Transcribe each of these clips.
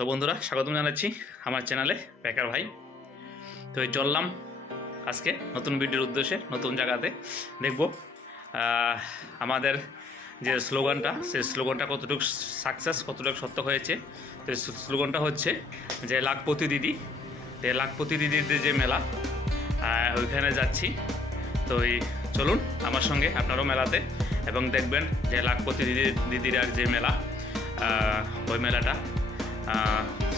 তো বন্ধুরা, স্বাগতম জানাচ্ছি আমার চ্যানেলে বেকার ভাই। তো চললাম আজকে নতুন ভিডিওর উদ্দেশ্যে, নতুন জায়গাতে দেখব। আমাদের যে স্লোগানটা, সেই স্লোগানটা কতটুকু সাকসেস কতটুকু সত্য হয়েছে? তো স্লোগানটা হচ্ছে যে, লাখপতি দিদি। তো লাখপতি দিদির যে মেলা ওইখানে যাচ্ছি। তো এই চলুন আমার সঙ্গে আপনারাও মেলাতে এবং দেখবেন যে, লাখপতি দিদি দিদিরার যে মেলা ওই মেলাটা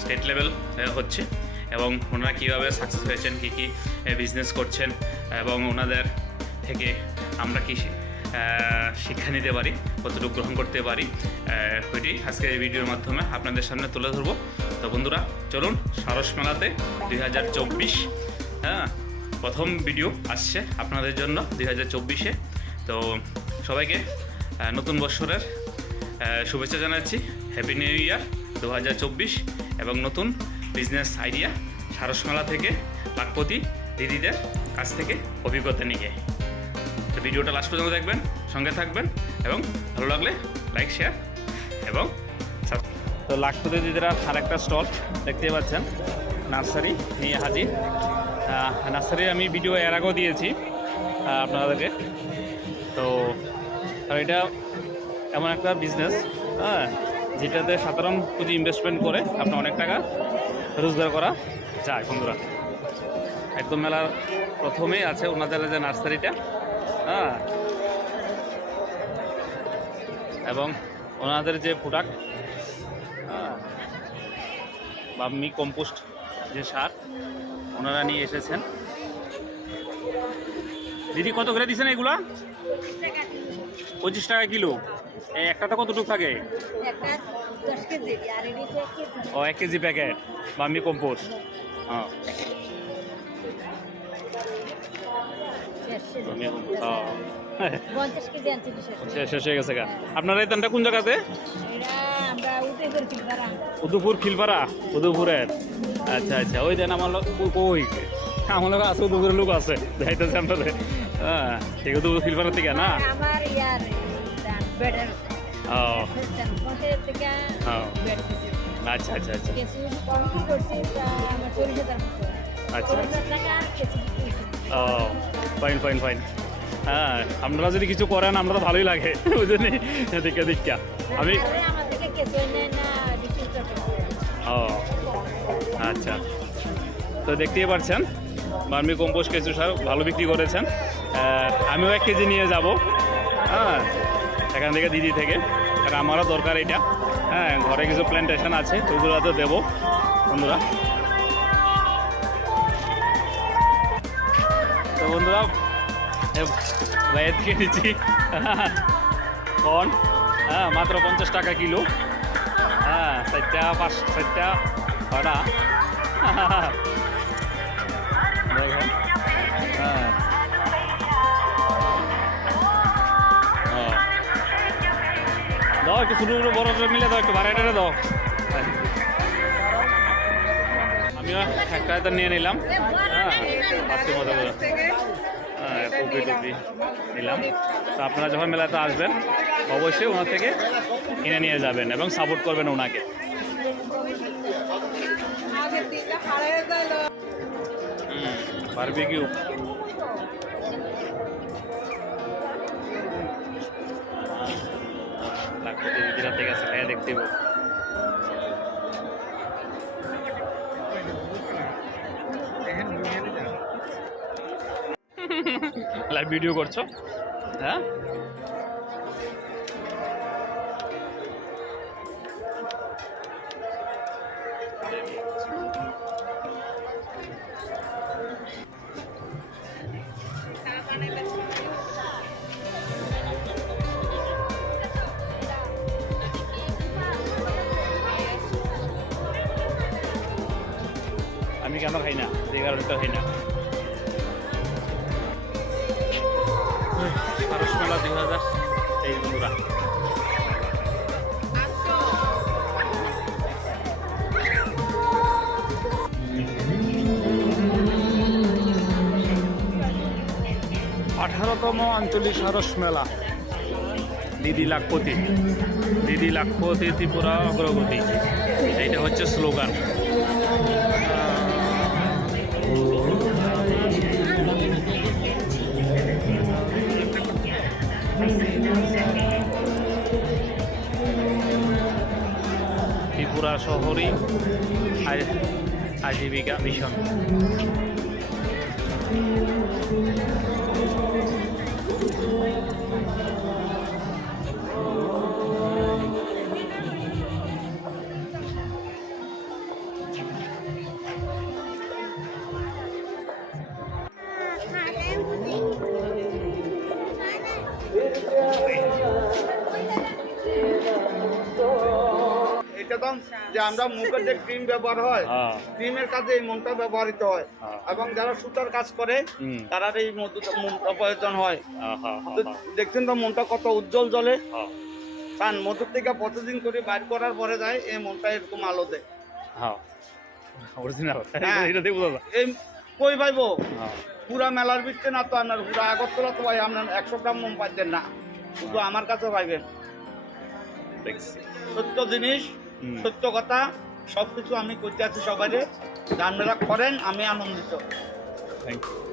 স্টেট লেভেল হচ্ছে। এবং ওনারা কীভাবে সাকসেস হয়েছেন কী কী বিজনেস করছেন এবং ওনাদের থেকে আমরা কী শিক্ষা নিতে পারি কতটুকু গ্রহণ করতে পারি ওইটি আজকে এই ভিডিওর মাধ্যমে আপনাদের সামনে তুলে ধরবো। তো বন্ধুরা চলুন সারস মেলাতে দুই হাজার চব্বিশ হ্যাঁ প্রথম ভিডিও আসছে আপনাদের জন্য দুই হাজার চব্বিশে। তো সবাইকে নতুন আহ, শুভেচ্ছা জানাচ্ছি হ্যাপি নিউ ইয়ার দু হাজার চব্বিশ এবং নতুন বিজনেস আইডিয়া সারসমেলা থেকে লাখপতি দিদিদের কাছ থেকে অভিজ্ঞতা নিয়ে। তো ভিডিওটা লাস্ট পর্যন্ত দেখবেন, সঙ্গে থাকবেন এবং ভালো লাগলে লাইক শেয়ার এবং তো লাখপতি দিদিরা আরেকটা স্টল দেখতে পাচ্ছেন, নার্সারি নিয়ে হাজির। নার্সারির আমি ভিডিও এর আগেও দিয়েছি আপনাদেরকে। তো এটা এমন একটা বিজনেস হ্যাঁ যেটাতে সাধারণ পুঁজি ইনভেস্টমেন্ট করে আপনি অনেক টাকা রোজগার করা যায়, বন্ধুরা। একদম মেলার প্রথমেই আছে ওনাদের যে নার্সারিটা হ্যাঁ? এবং ওনাদের যে প্রোডাক্ট হ্যাঁ? বাম্মি কম্পোস্ট যে সার, ওনারা নিয়ে এসেছেন। দিদি, কত করে দিচ্ছেন এগুলা? পঁচিশ টাকা কিলো। একটাতে কতটুকু থাকে? ও, এক কেজি প্যাকেট বাম্মি কম্পোস্ট। হ্যাঁ। শেষ হয়ে গেছে আপনার এই ধানটা কোন জায়গাতে? উদয়পুর খিলপাড়া। উদয়পুরের আচ্ছা আচ্ছা। ওই দেন, আমার লোক কই আমার লোক আছে উদয়পুরের লোক আছে। যাইতেছে আপনাদের হ্যাঁ ঠিক উদয়পুর খিলপাড়া থেকে না আমার ইয়ার বেডের ও আচ্ছা আচ্ছা আচ্ছা আচ্ছা। ও ফাইন ফাইন ফাইন হ্যাঁ আপনারা যদি কিছু করেন আমরা তো ভালোই লাগে বুঝলি দীক্ষা দীক্ষা আমি ও আচ্ছা তো দেখতেই পাচ্ছেন বার্মি কম্পোস্ট কেঁচু সার ভালো বিক্রি করেছেন আমিও এক কেজি নিয়ে যাব। হ্যাঁ এখান থেকে দিদি থেকে। আর আমারও দরকার এটা। হ্যাঁ ঘরে কিছু প্ল্যান্টেশন আছে ওইগুলো তো দেবো বন্ধুরা। তো বন্ধুরা ভাইয়ের নিচ্ছি কন হ্যাঁ মাত্র পঞ্চাশ টাকা কিলো। হ্যাঁ চারটা পাঁচ চারটা দেখুন হ্যাঁ। দাও একটু ছোটো ছোটো বড় মিলে দাও, একটু ভাড়া টেনে দাও। আমিও একটা এটা নিয়ে নিলাম। হ্যাঁ মতো করে। হ্যাঁ টুপি টুপি নিলাম। তো আপনারা যখন মেলাতে আসবেন, অবশ্যই ওনার থেকে কিনে নিয়ে যাবেন এবং সাপোর্ট করবেন ওনাকে। বারবিকিউ থেকে আছে খাইয়া দেখতে লাইভ ভিডিও করছ হ্যাঁ আমি কেন খাই না এই কারণে তো খাই না। সারস মেলা দুই হাজার। তেইশ বন্ধুরা। আঠারোতম আঞ্চলিক সারস মেলা দিদি লাখপতি। দিদি লাখপতি ত্রিপুরা অগ্রগতি। এইটা হচ্ছে স্লোগান। ত্রিপুরা শহরই আজ- আজীবিকা মিশন। তো যে আমরা মুখের যে ক্রিম ব্যবহার হয় হ্যাঁ। ক্রিমের কাজে এই মনটা ব্যবহৃত হয়। হ্যাঁ। এবং যারা সুতার কাজ করে। তারা এই মধুটা মনটা প্রয়োজন হয়। হ্যাঁ তো দেখছেন তো মনটা কত উজ্জ্বল জলে কারণ মধুর থেকে প্রতিদিন করে বাইর করার পরে যায় এই মনটা এরকম আলো দেয়। হ্যাঁ। অরিজিনাল। এটা দেখব দাদা এই কই পাইবো পুরা মেলার ভিতরে না তো আপনার পুরা আগরতলা তো ভাই আপনার একশো গ্রাম মোম পাইছেন না। শুধু আমার কাছে পাইবেন। সত্য জিনিস। সত্য কথা সবকিছু আমি করতে আছি সবাই আপনারা করেন আমি আনন্দিত। Thank you